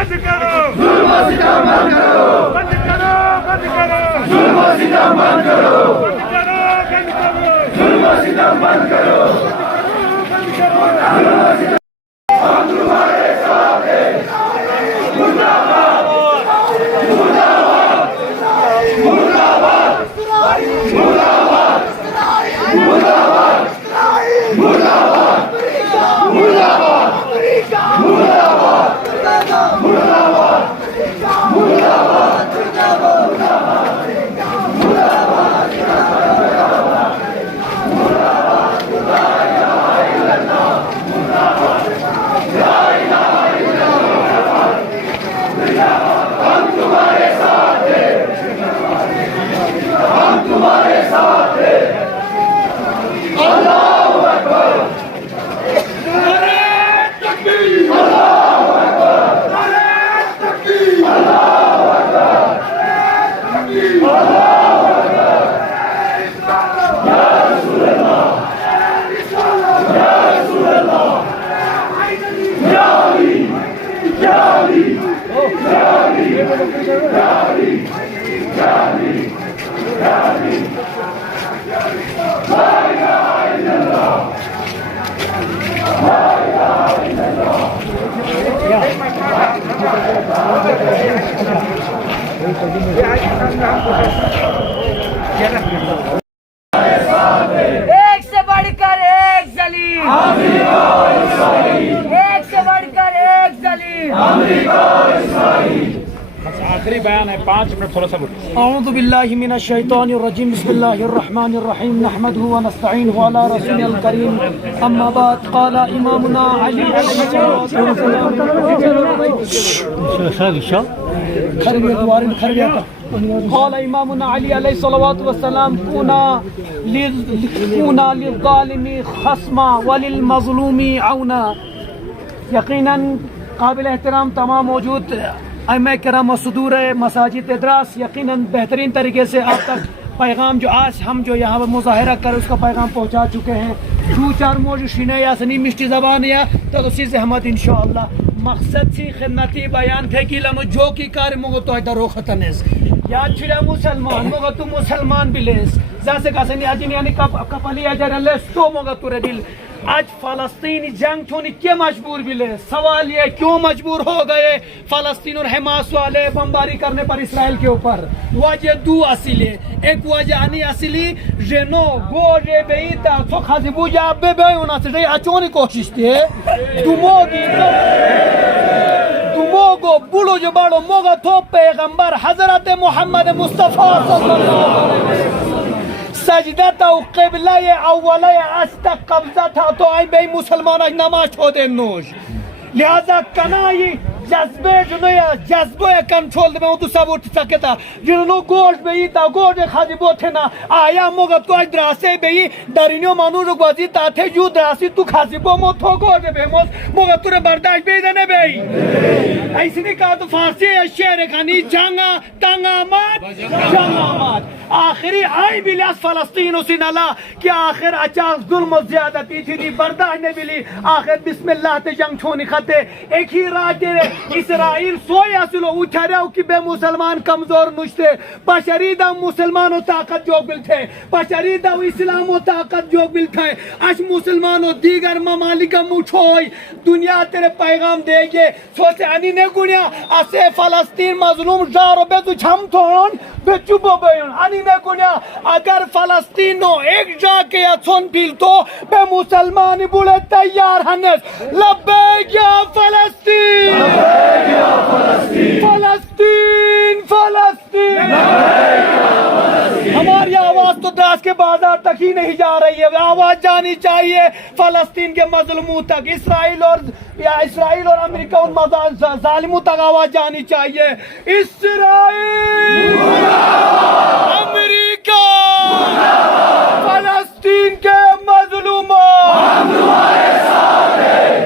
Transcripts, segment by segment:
بند کرو ظلم و ستم بند کرو بند کرو بند کرو ظلم و ستم بند کرو بند کرو بند کرو ظلم و ستم بند کرو بند کرو ظلم و ستم ہم تمہارے ساتھ ہیں مرد آباد مرد آباد مرد آباد مرد آباد مرد آباد مرد آباد مرد آباد مرد آباد مرد آباد مرد ہم تمہارے ساتھ ہیں ہم تمہارے ساتھ ہیں اللہ اکبر نعرہ تکبیر اللہ اکبر نعرہ تکبیر اللہ اکبر تکبیر اللہ اکبر یا رسول اللہ یا رسول اللہ یا علی یا علی یا علی یا علی یا علی یا علی لا الہ الا اللہ لا الہ الا اللہ ایک سے بڑھ کر ایک ذلیل امریکہ اسرائیل ایک سے بڑھ کر ایک ذلیل امریکہ اسرائیل آخری بیان ہے 5 منٹ تھوڑا سا اعوذ باللہ من الشیطان الرجیم بسم اللہ الرحمن الرحیم نحمده ونستعینه علی رسول الکریم اما بعد قال امامنا علی علیہ قال امامنا علی علیہ الصلوۃ والسلام كونا للظالم خصما وللمظلوم عونا. یقیناً قابل احترام تمام موجود ائمہ کرام و صدور مساجد ادراس یقیناً بہترین طریقے سے آپ تک پیغام جو آج ہم جو یہاں پر مظاہرہ کر اس کا پیغام پہنچا چکے ہیں. دو چار موضوع شینے یا سنی مشتی زبان یا تو اسی زحمت انشاءاللہ مقصد سی خدمتی بیان تھے کہ لم جو کی کار مگو تو ادھر روختنس یا چھڑا مسلمان مگو تو مسلمان بلیس جیسے کسنی اجن یعنی کپلی اجر لیس تو مگو تو ردل. آج فلسطین جنگ چھونی کیا مجبور بلے سوال یہ کیوں مجبور ہو گئے فلسطین اور حماس والے بمباری کرنے پر اسرائیل کے اوپر. وجہ دو اصلی ایک وجہ انی اصلی جنو گو رے بیتا تو خزبو جا بے بے ہونا سے اچونی کوشش تھی موگو بولو جو بڑو موگا تو پیغمبر حضرت محمد مصطفیٰ صلی اللہ علیہ وسلم سجدہ و قبلہ اولہ استا قبضہ تھا تو آئی بے مسلمان آج نماز چھوڑے نوش لہذا کنائی جذبے جنویا جذبے کنٹرول میں تو سب اٹھ سکتا جنہوں گوشت بئی تا گوشت خاضی بوتھے نا آیا موگت کو آج دراسے بئی درینیو مانو رو گوزی تا تھے جو دراسی تو خاضی بو مو تھو گوشت بے موگت تو رے برداشت بئی دینے بئی ایسی نہیں کہا تو فارسی شہر خانی جنگا تنگا مات جنگا مات آخری آئی بھی لیاس فلسطین اسی نلا کہ آخر اچاس ظلم و زیادتی تھی دی برداشت نے بلی آخر بسم اللہ تے جنگ چھونی خطے ایک ہی راج دے اسرائیل سوئی اصلو اچھارے ہو کہ بے مسلمان کمزور نشتے پشریدہ مسلمان و طاقت جو بل تھے پشریدہ اسلام و طاقت جو بل تھے اش مسلمان و دیگر ممالک مچھوئی دنیا تیرے پیغام دے گے سوچے انی نے گنیا اسے فلسطین مظلوم جارو بے تو چھم تھون بے چوبو بیون انی نے گنیا اگر فلسطینو ایک جا کے اچھون پیل تو بے مسلمانی بولے تیار ہنس لبیک یا فلسطین فلسطین فلسطین ہماری آواز تو دراز کے بازار تک ہی نہیں جا رہی ہے آواز جانی چاہیے فلسطین کے مظلوموں تک اسرائیل اور امریکہ ان ظالموں تک آواز جانی چاہیے. اسرائیل امریکہ فلسطین کے مظلوموں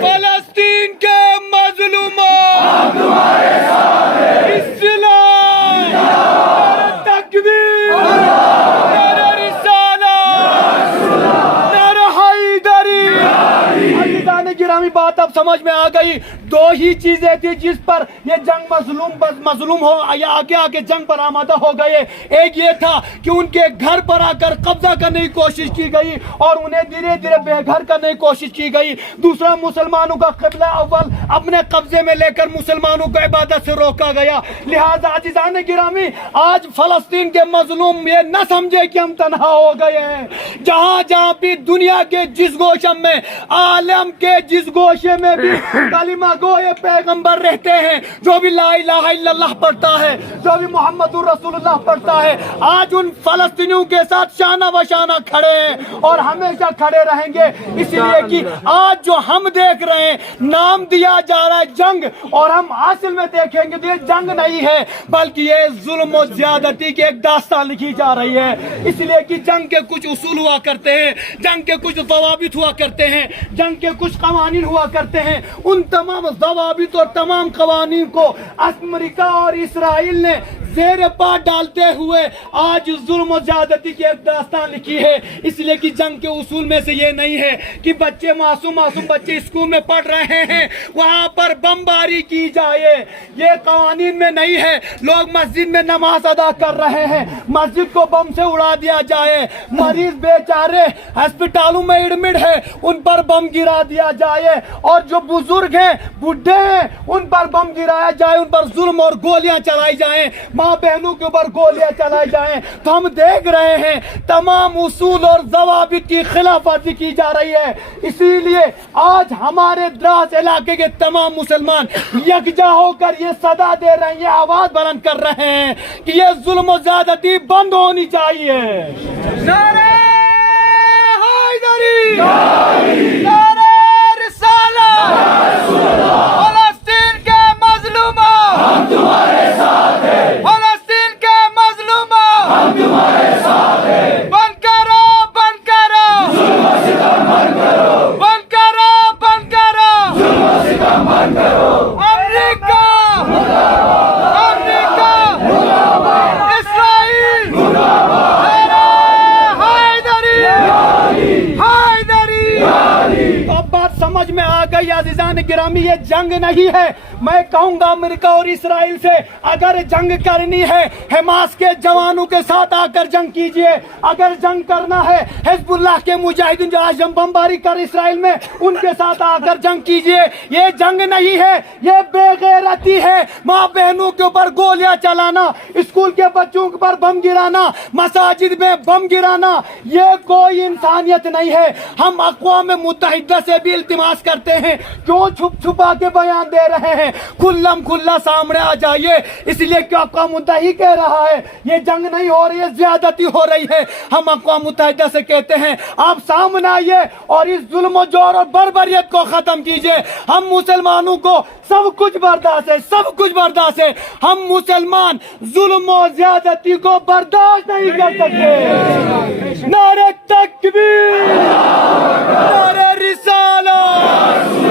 فلسطین کے مظلوموں اسلام نعرہ تکبیر نعرہ رسالت نعرہ حیدری. عزیزان گرامی بات اب سمجھ میں آ گئی. دو ہی چیزیں تھی جس پر یہ جنگ مظلوم ہو یا آگے جنگ پر آمادہ ہو گئے. ایک یہ تھا کہ ان کے گھر پر آ کر قبضہ کرنے کی کوشش کی گئی اور انہیں دھیرے دھیرے بے گھر کرنے کی کوشش کی گئی. دوسرا مسلمانوں کا قبلہ اول اپنے قبضے میں لے کر مسلمانوں کو عبادت سے روکا گیا. لہذا عزیزان گرامی آج فلسطین کے مظلوم یہ نہ سمجھے کہ ہم تنہا ہو گئے ہیں. جہاں جہاں بھی دنیا کے جس گوشم میں عالم کے جس گوشے میں بھی کلمہ گوئے پیغمبر رہتے ہیں, جو بھی لا الہ الا اللہ پڑھتا ہے, جو بھی محمد رسول اللہ پڑھتا ہے, آج ان فلسطینیوں کے ساتھ شانہ بشانہ کھڑے ہیں اور ہمیشہ کھڑے رہیں گے. اس لیے کہ آج جو ہم دیکھ رہے ہیں نام دیا جا رہا ہے جنگ, اور ہم اصل میں دیکھیں گے تو یہ جنگ نہیں ہے بلکہ یہ ظلم و زیادتی کی ایک داستان لکھی جا رہی ہے. اس لیے کہ جنگ کے کچھ اصول ہوا کرتے ہیں, جنگ کے کچھ ضوابط ہوا کرتے ہیں, جنگ کے کچھ قوانین ہوا کرتے ہیں. ان تمام ضوابط اور تمام قوانین کو امریکہ اور اسرائیل نے زیر پا ڈالتے ہوئے آج ظلم و زیادتی کی ایک داستان لکھی ہے. اس لیے کہ جنگ کے اصول میں سے یہ نہیں ہے کہ بچے معصوم بچے اسکول میں پڑھ رہے ہیں وہاں پر بمباری کی جائے. یہ قوانین میں نہیں ہے. لوگ مسجد میں نماز ادا کر رہے ہیں, مسجد کو بم سے اڑا دیا جائے. مریض بیچارے ہسپتالوں میں ایڈمٹ ہے, ان پر بم گرا دیا جائے. اور جو بزرگ ہیں بڈھے ہیں ان پر بم گرایا جائے, ان پر ظلم اور گولیاں چلائی جائیں, ماں بہنوں کے اوپر گولیاں چلائی جائیں. تو ہم دیکھ رہے ہیں تمام اصول اور ضوابط کی خلاف ورزی کی جا رہی ہے. اسی لیے آج ہمارے دراز علاقے کے تمام مسلمان یکجا ہو کر یہ صدا دے رہے ہیں, یہ آواز بلند کر رہے ہیں کہ یہ ظلم و زیادتی بند ہونی چاہیے. نعرہ حیدری, نعرہ رسالت, فلسطین کے مظلوموں ہم تمہارے ساتھ ہیں, فلسطین کے مظلوموں ہم تمہارے ساتھ ہیں. بند کرو بند کرو ظلم و ستم بند کرو, بند کرو بند کرو ظلم و ستم بند کرو. امریکہ امریکہ اسرائیل اب بات سمجھ میں آ گئی عزیزان گرامی, یہ جنگ نہیں ہے. میں کہوں گا امریکہ اور اسرائیل سے اگر جنگ کرنی ہے حماس کے جوانوں کے ساتھ آ کر جنگ کیجئے. اگر جنگ کرنا ہے حزب اللہ کے مجاہدین جو آج بمباری کر اسرائیل میں ان کے ساتھ آ کر جنگ کیجئے. یہ جنگ نہیں ہے, یہ بے غیرتی ہے. ماں بہنوں کے اوپر گولیاں چلانا, اسکول کے بچوں کے اوپر بم گرانا, مساجد میں بم گرانا, یہ کوئی انسانیت نہیں ہے. ہم اقوام متحدہ سے بھی التماس کرتے ہیں, کیوں چھپ چھپا کے بیان دے رہے ہیں؟ کھلم کھلا سامنے آ جائیے. اس لیے کہ اقوام متحدہ ہی کہہ رہا ہے یہ جنگ نہیں ہو رہی ہے, زیادتی ہو رہی ہے. ہم اقوام متحدہ سے کہتے ہیں آپ سامنے آئیے اور اس ظلم و جور اور بربریت کو ختم کیجئے. ہم مسلمانوں کو سب کچھ برداشت ہے, سب کچھ برداشت ہے. ہم مسلمان ظلم و زیادتی کو برداشت نہیں کر سکتے. نعرہ تکبیر, نعرہ رسالت,